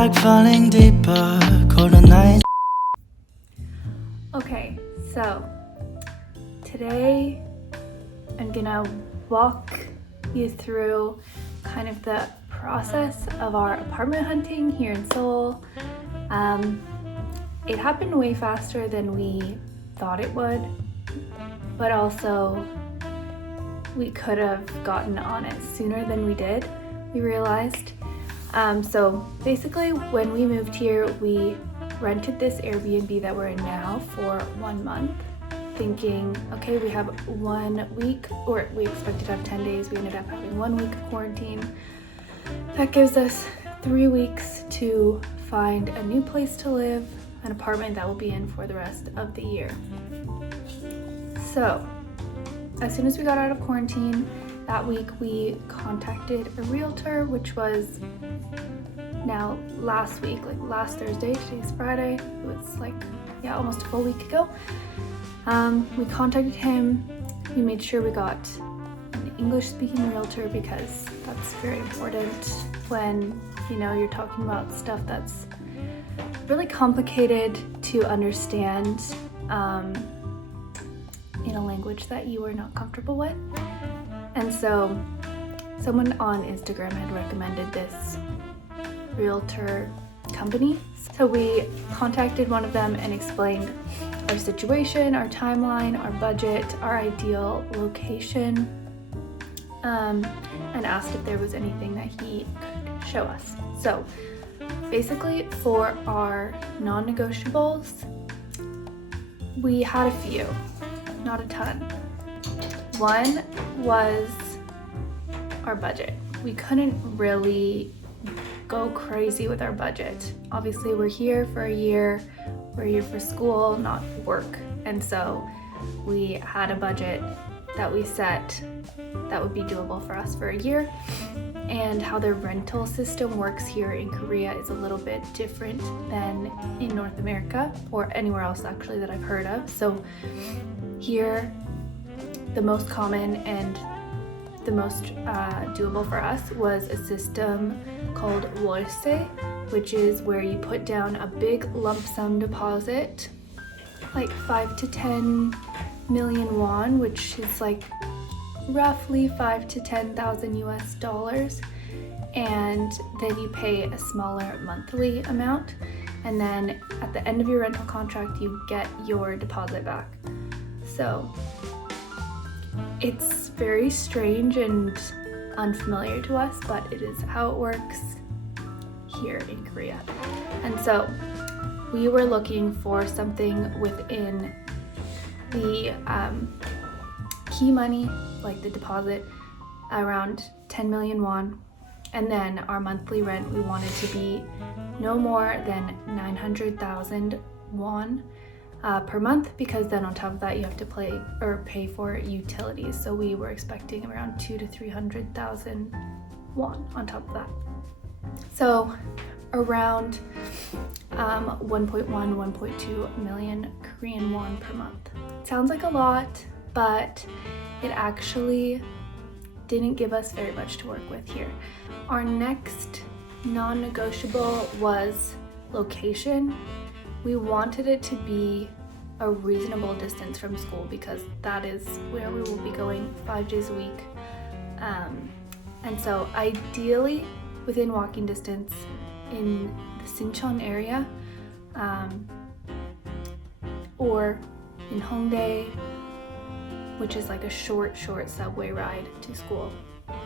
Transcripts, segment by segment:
like falling deeper, colder nights. Okay, so today I'm gonna walk you through kind of the process of our apartment hunting here in Seoul. It happened way faster than we thought it would, but also we could have gotten on it sooner than we did, we realized. So basically when we moved here, we rented this Airbnb that we're in now for 1 month, thinking, okay, we have 1 week, or we expected to have 10 days. We ended up having 1 week of quarantine. That gives us 3 weeks to find a new place to live, an apartment that we'll be in for the rest of the year. So as soon as we got out of quarantine that week, we contacted a realtor, which was now last week, like last Thursday. Today's Friday. It was like, yeah, almost a full week ago. We contacted him. We made sure we got an English-speaking realtor because that's very important when, you know, you're talking about stuff that's really complicated to understand in a language that you are not comfortable with. And so someone on Instagram had recommended this realtor company. So we contacted one of them and explained our situation, our timeline, our budget, our ideal location, and asked if there was anything that he could show us. So basically for our non-negotiables, we had a few, not a ton. One was our budget. We couldn't really go crazy with our budget. Obviously we're here for a year, we're here for school, not work. And so we had a budget that we set that would be doable for us for a year. And how the rental system works here in Korea is a little bit different than in North America or anywhere else actually that I've heard of. So here, the most common and the most doable for us was a system called rollercoaster, which is where you put down a big lump sum deposit, like 5 to 10 million won, which is like roughly 5 to 10,000 US dollars, and then you pay a smaller monthly amount, and then at the end of your rental contract you get your deposit back. So it's very strange and unfamiliar to us, but it is how it works here in Korea. And so we were looking for something within the key money, like the deposit, around 10 million won. And then our monthly rent, we wanted to be no more than 900,000 won per month, because then on top of that you have to pay for utilities. So we were expecting around 200,000 to 300,000 won on top of that. So around 1.1, 1.2 million Korean won per month. Sounds like a lot, but it actually didn't give us very much to work with here. Our next non-negotiable was location. We wanted it to be a reasonable distance from school because that is where we will be going 5 days a week. And so ideally within walking distance in the Sinchon area, or in Hongdae, which is like a short subway ride to school.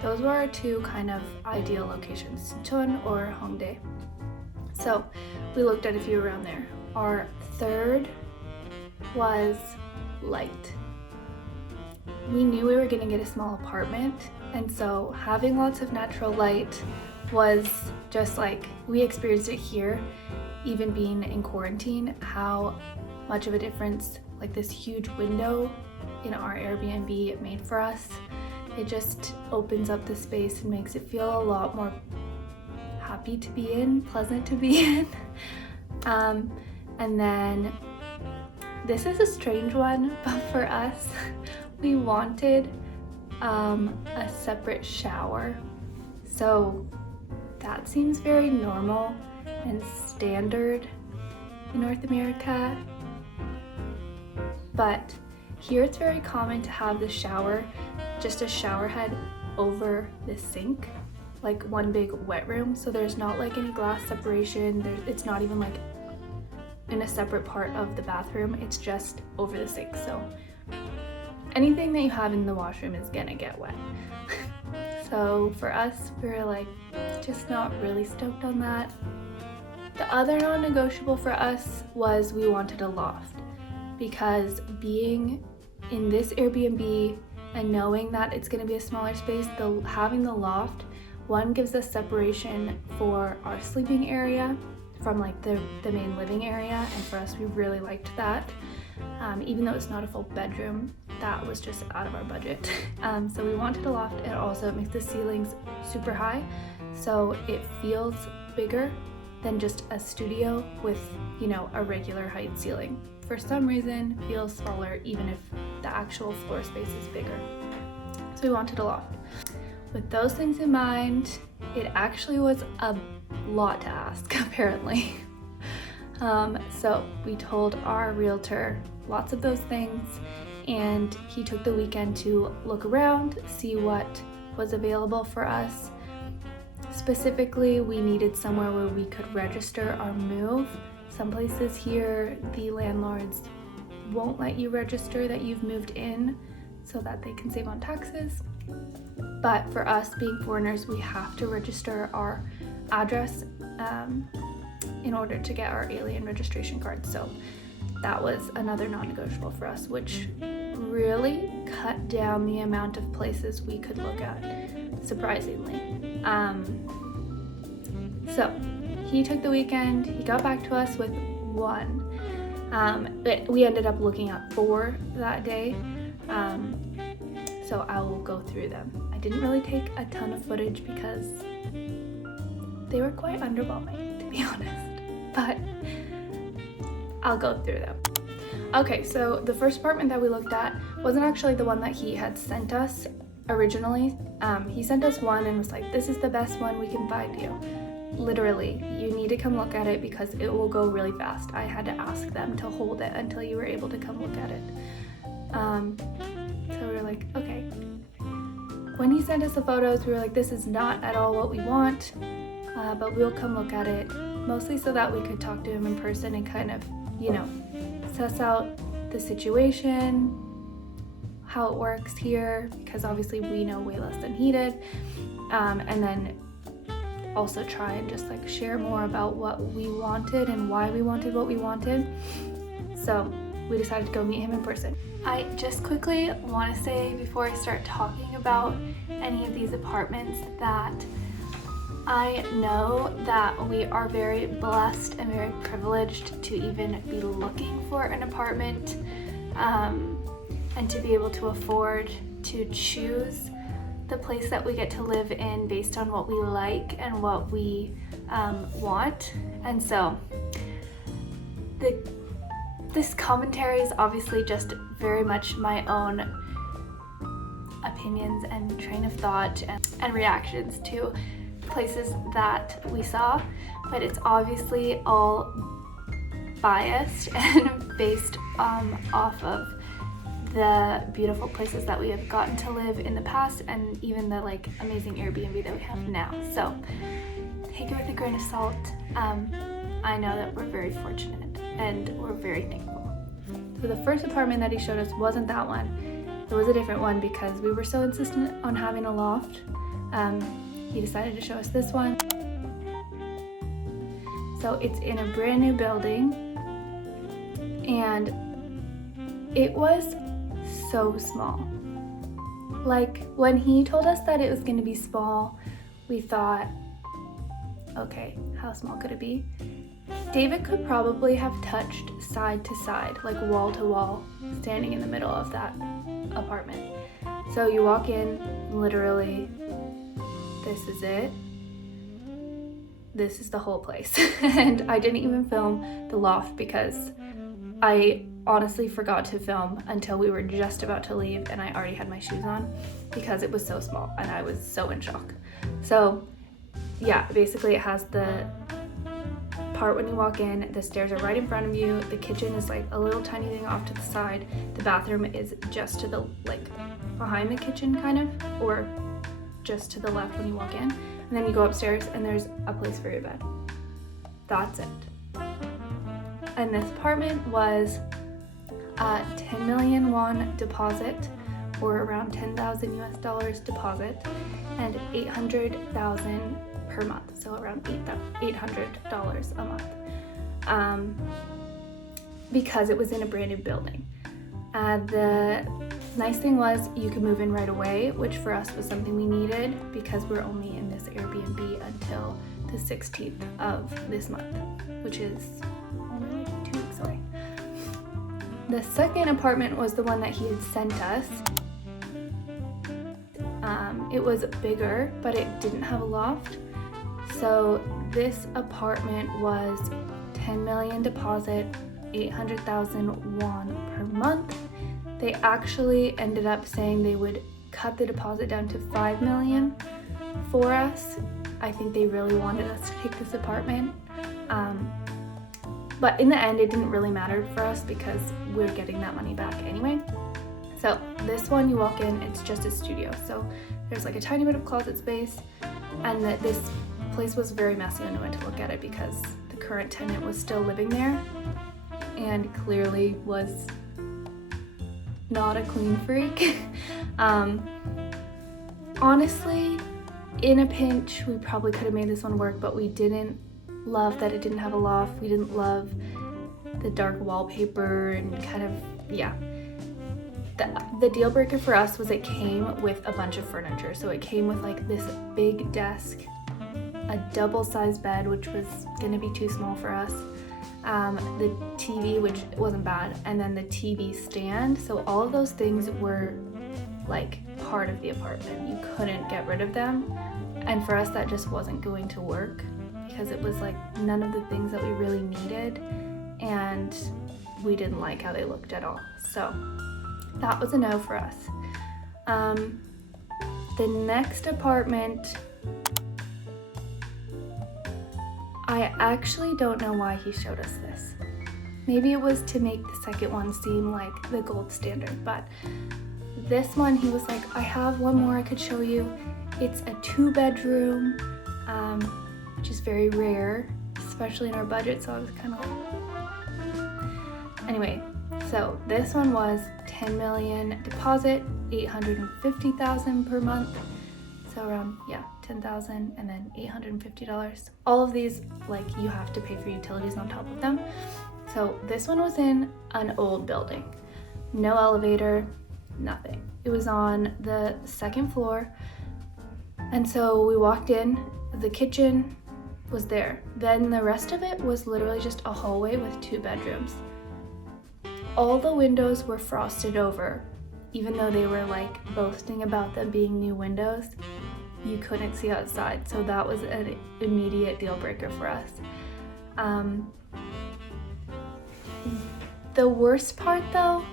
Those were our two kind of ideal locations, Sinchon or Hongdae. So we looked at a few around there. Our third was light. We knew we were gonna get a small apartment, and so having lots of natural light was just like, we experienced it here, even being in quarantine, how much of a difference like this huge window in our Airbnb made for us. It just opens up the space and makes it feel a lot more happy to be in, pleasant to be in. And then this is a strange one, but for us, we wanted a separate shower. So that seems very normal and standard in North America. But here it's very common to have the shower, just a shower head over the sink, like one big wet room. So there's not like any glass separation. It's not even like in a separate part of the bathroom. It's just over the sink. So anything that you have in the washroom is gonna get wet. So for us, we were like just not really stoked on that. The other non-negotiable for us was we wanted a loft, because being in this Airbnb and knowing that it's going to be a smaller space, having the loft, one, gives us separation for our sleeping area from like the main living area, and for us we really liked that. Even though it's not a full bedroom, that was just out of our budget. So we wanted a loft, and also it makes the ceilings super high, so it feels bigger than just a studio with, you know, a regular height ceiling. For some reason, feels smaller even if the actual floor space is bigger. So we wanted a loft. With those things in mind, it actually was a lot to ask, apparently. So we told our realtor lots of those things, and he took the weekend to look around, see what was available for us. Specifically, we needed somewhere where we could register our move. Some places here, the landlords won't let you register that you've moved in so that they can save on taxes. But for us, being foreigners, we have to register our address in order to get our alien registration card. So that was another non-negotiable for us, which really cut down the amount of places we could look at, surprisingly. So he took the weekend, he got back to us with one. But we ended up looking at 4 that day. So I will go through them. I didn't really take a ton of footage because they were quite underwhelming, to be honest, but I'll go through them. Okay, so the first apartment that we looked at wasn't actually the one that he had sent us originally. He sent us one and was like, this is the best one we can find you. Literally, you need to come look at it because it will go really fast. I had to ask them to hold it until you were able to come look at it. So we were like, okay. When he sent us the photos, we were like, this is not at all what we want, but we'll come look at it, mostly so that we could talk to him in person and kind of, you know, suss out the situation, how it works here, because obviously we know way less than he did, and then also try and just like share more about what we wanted and why we wanted what we wanted. So we decided to go meet him in person. I just quickly want to say before I start talking about any of these apartments that I know that we are very blessed and very privileged to even be looking for an apartment, and to be able to afford to choose the place that we get to live in based on what we like and what we want. And so this commentary is obviously just very much my own opinions and train of thought and reactions to places that we saw, but it's obviously all biased and based off of the beautiful places that we have gotten to live in the past and even the like amazing Airbnb that we have now. So take it with a grain of salt. I know that we're very fortunate and we're very thankful. So the first apartment that he showed us wasn't that one. It was a different one because we were so insistent on having a loft. He decided to show us this one. So it's in a brand new building, and it was so small. Like when he told us that it was going to be small, we thought, okay, how small could it be? David could probably have touched side to side, like wall to wall, standing in the middle of that apartment. So you walk in, literally, this is it. This is the whole place. And I didn't even film the loft because I honestly forgot to film until we were just about to leave and I already had my shoes on because it was so small and I was so in shock. So yeah, basically it has the part when you walk in. The stairs are right in front of you. The kitchen is like a little tiny thing off to the side. The bathroom is just to the, like, behind the kitchen kind of, or just to the left when you walk in. And then you go upstairs and there's a place for your bed. That's it. And this apartment was a 10 million won deposit, or around 10,000 US dollars deposit, and 800,000 per month, so around $800 a month, because it was in a brand new building. The nice thing was you could move in right away, which for us was something we needed because we're only in this Airbnb until the 16th of this month, which is only like 2 weeks away. The second apartment was the one that he had sent us. It was bigger, but it didn't have a loft. So this apartment was 10 million deposit, 800,000 won per month. They actually ended up saying they would cut the deposit down to 5 million for us. I think they really wanted us to take this apartment. But in the end, it didn't really matter for us because we're getting that money back anyway. So this one, you walk in, it's just a studio. So there's like a tiny bit of closet space, and this place was very messy when we went to look at it because the current tenant was still living there and clearly was not a clean freak. Honestly, in a pinch, we probably could have made this one work, but we didn't love that it didn't have a loft. We didn't love the dark wallpaper and kind of, yeah. The deal breaker for us was it came with a bunch of furniture. So it came with like this big desk, a double-sized bed, which was gonna be too small for us, the TV, which wasn't bad, and then the TV stand. So all of those things were like part of the apartment. You couldn't get rid of them. And for us, that just wasn't going to work because it was like none of the things that we really needed, and we didn't like how they looked at all. So that was a no for us. The next apartment, I actually don't know why he showed us this. Maybe it was to make the second one seem like the gold standard, but this one he was like, I have one more I could show you. It's a 2-bedroom, which is very rare, especially in our budget, so I was kind of like... Anyway, so this one was 10 million deposit, 850,000 per month, so around, yeah, 10,000 and then $850. All of these, like, you have to pay for utilities on top of them. So this one was in an old building, no elevator, nothing. It was on the second floor, and so we walked in, the kitchen was there. Then the rest of it was literally just a hallway with 2 bedrooms. All the windows were frosted over, even though they were like boasting about them being new windows. You couldn't see outside, so that was an immediate deal breaker for us. The worst part though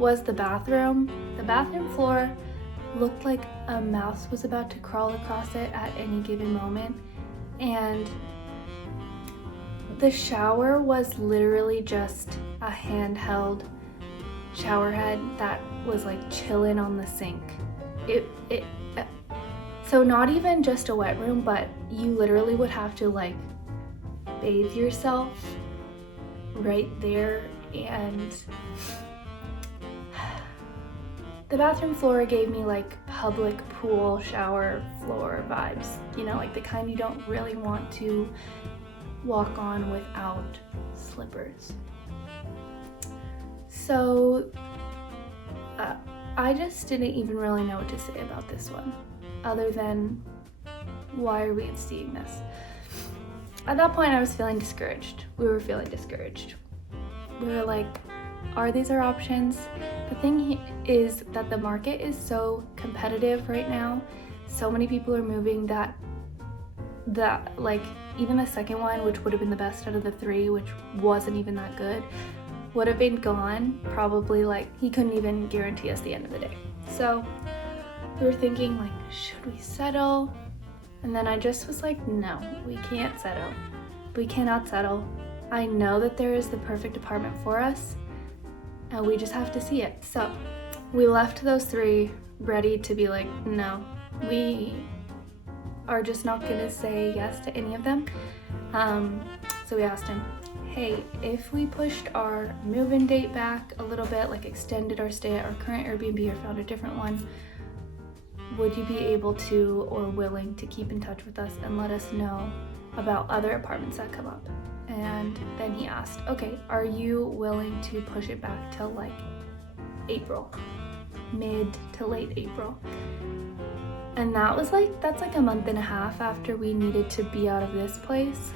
was the bathroom. The bathroom floor looked like a mouse was about to crawl across it at any given moment, and the shower was literally just a handheld shower head that was like chilling on the sink. So not even just a wet room, but you literally would have to like bathe yourself right there. And the bathroom floor gave me like public pool shower floor vibes, you know, like the kind you don't really want to walk on without slippers. So I just didn't even really know what to say about this one, other than why are we seeing this? At that point I was feeling discouraged. We were feeling discouraged. We were like, are these our options? The thing is that the market is so competitive right now. So many people are moving that like even the second one, which would have been the best out of the 3, which wasn't even that good, would have been gone probably. Like he couldn't even guarantee us the end of the day. So we were thinking like, should we settle? And then I just was like, no, we can't settle. we cannot settle. I know that there is the perfect apartment for us, and we just have to see it. So we left those three ready to be like, no, we are just not gonna say yes to any of them. So we asked him, hey, if we pushed our move-in date back a little bit, like extended our stay at our current Airbnb or found a different one, would you be able to or willing to keep in touch with us and let us know about other apartments that come up? And then he asked, okay, are you willing to push it back till like April, mid to late April? And that's like a month and a half after we needed to be out of this place.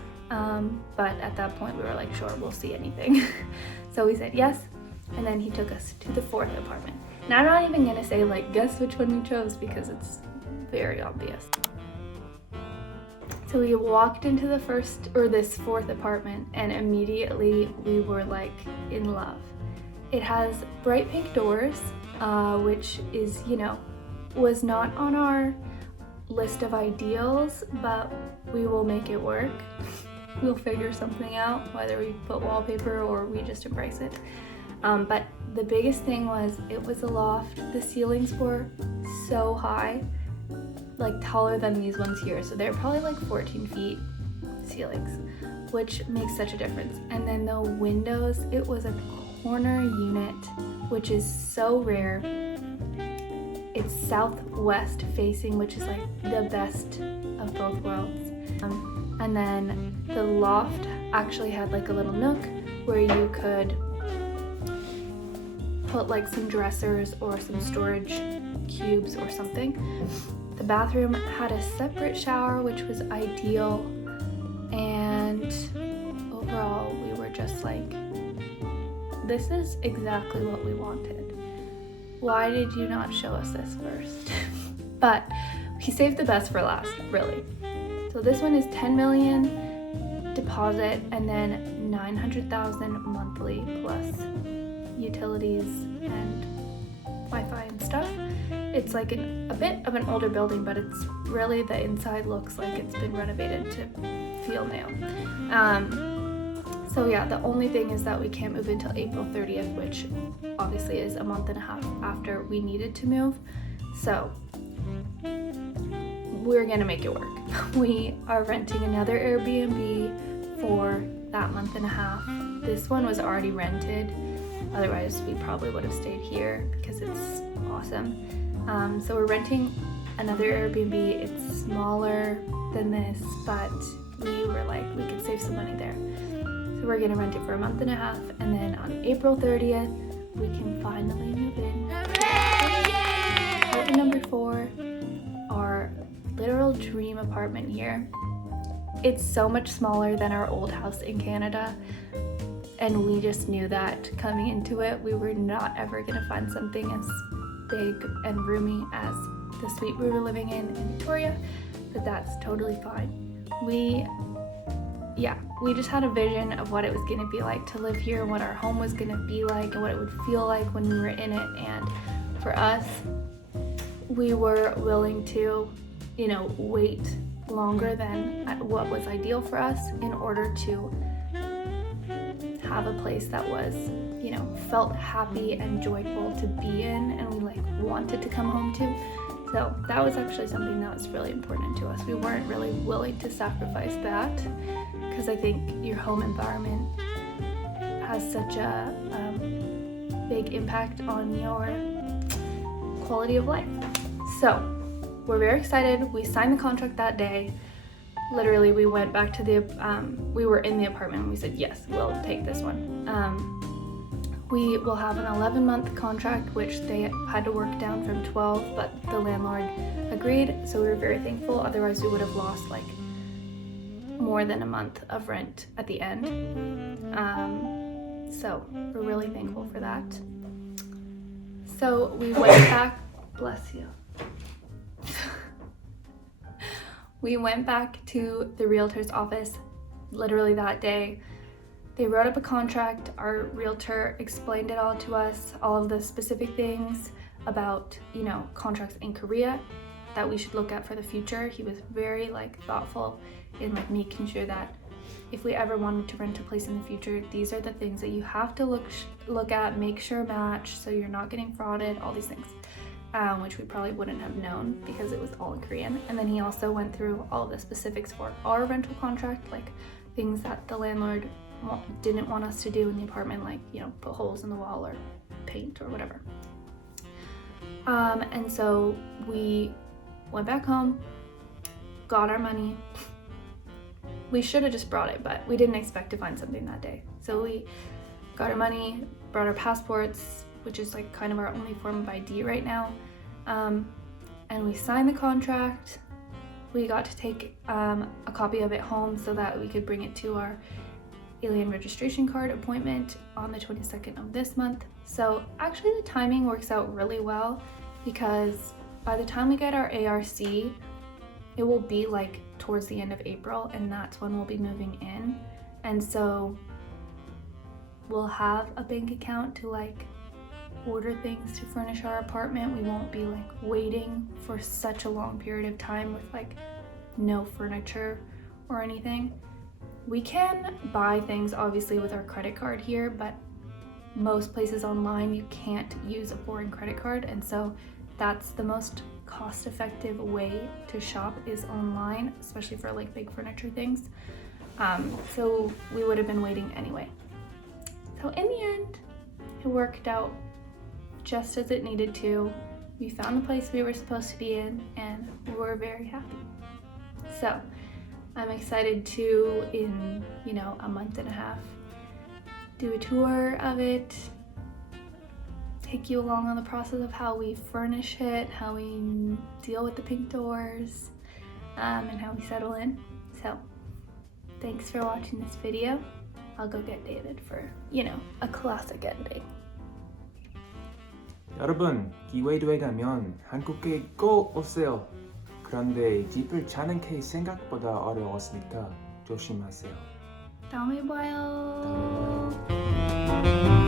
But at that point we were like, sure, we'll see anything. So we said yes, and then he took us to the fourth apartment. Now I'm not even gonna say like, guess which one we chose, because it's very obvious. So we walked into this fourth apartment, and immediately we were like in love. It has bright pink doors, which is, was not on our list of ideals, but we will make it work. We'll figure something out, whether we put wallpaper or we just embrace it. But the biggest thing was it was a loft. The ceilings were so high, like taller than these ones here. So they're probably like 14 feet ceilings, which makes such a difference. And then the windows, it was a corner unit, which is so rare. It's southwest facing, which is like the best of both worlds. And then the loft actually had like a little nook where you could put like some dressers or some storage cubes or something. The bathroom had a separate shower, which was ideal. And overall, we were just like, this is exactly what we wanted. Why did you not show us this first? But we saved the best for last, really. So this one is 10 million deposit and then 900,000 monthly plus utilities and Wi-Fi and stuff. It's like a bit of an older building, but it's really, the inside looks like it's been renovated to feel new. So yeah, the only thing is that we can't move until April 30th, which obviously is a month and a half after we needed to move. So we're gonna make it work. We are renting another Airbnb for that month and a half. This one was already rented. Otherwise, we probably would have stayed here because it's awesome. So we're renting another Airbnb. It's smaller than this, but we were like, we could save some money there. So we're gonna rent it for a month and a half, and then on April 30th, we can finally move in. Apartment number 4, our literal dream apartment here. It's so much smaller than our old house in Canada, and we just knew that coming into it, we were not ever gonna find something as big and roomy as the suite we were living in Victoria, but that's totally fine. We just had a vision of what it was gonna be like to live here, what our home was gonna be like, and what it would feel like when we were in it. And for us, we were willing to, wait longer than what was ideal for us in order to have a place that was, felt happy and joyful to be in, and we wanted to come home to. So that was actually something that was really important to us. We weren't really willing to sacrifice that, because I think your home environment has such a big impact on your quality of life. So we're very excited. We signed the contract that day. Literally, we went back to we were in the apartment and we said, yes, we'll take this one. We will have an 11-month contract, which they had to work down from 12, but the landlord agreed, so we were very thankful. Otherwise, we would have lost more than a month of rent at the end. So we're really thankful for that. So we went back, bless you. We went back to the realtor's office literally that day. They wrote up a contract. Our realtor explained it all to us, all of the specific things about, contracts in Korea that we should look at for the future. He was very thoughtful in making sure that if we ever wanted to rent a place in the future, these are the things that you have to look at, make sure match so you're not getting frauded, all these things, which we probably wouldn't have known because it was all in Korean. And then he also went through all the specifics for our rental contract, like things that the landlord didn't want us to do in the apartment, like, you know, put holes in the wall or paint or whatever. And so we went back home, got our money. We should have just brought it, but we didn't expect to find something that day. So we got our money, brought our passports, which is like kind of our only form of ID right now. And we signed the contract. We got to take a copy of it home so that we could bring it to our alien registration card appointment on the 22nd of this month. So actually the timing works out really well because by the time we get our ARC, it will be like towards the end of April, and that's when we'll be moving in. And so we'll have a bank account to like order things to furnish our apartment. We won't be like waiting for such a long period of time with like no furniture or anything. We can buy things obviously with our credit card here, but most places online you can't use a foreign credit card, and so that's the most cost-effective way to shop is online, especially for like big furniture things. So we would have been waiting anyway. So in the end, it worked out just as it needed to. We found the place we were supposed to be in, and we're very happy. So I'm excited to, in, you know, a month and a half, do a tour of it, take you along on the process of how we furnish it, how we deal with the pink doors, and how we settle in. So thanks for watching this video. I'll go get David for, you know, a classic ending. 여러분, 기회에 가면 한국에 꼭 오세요. 그런데 집을 찾는 게 생각보다 어려웠으니까 조심하세요. 다음에 봐요. 다음에 봐요.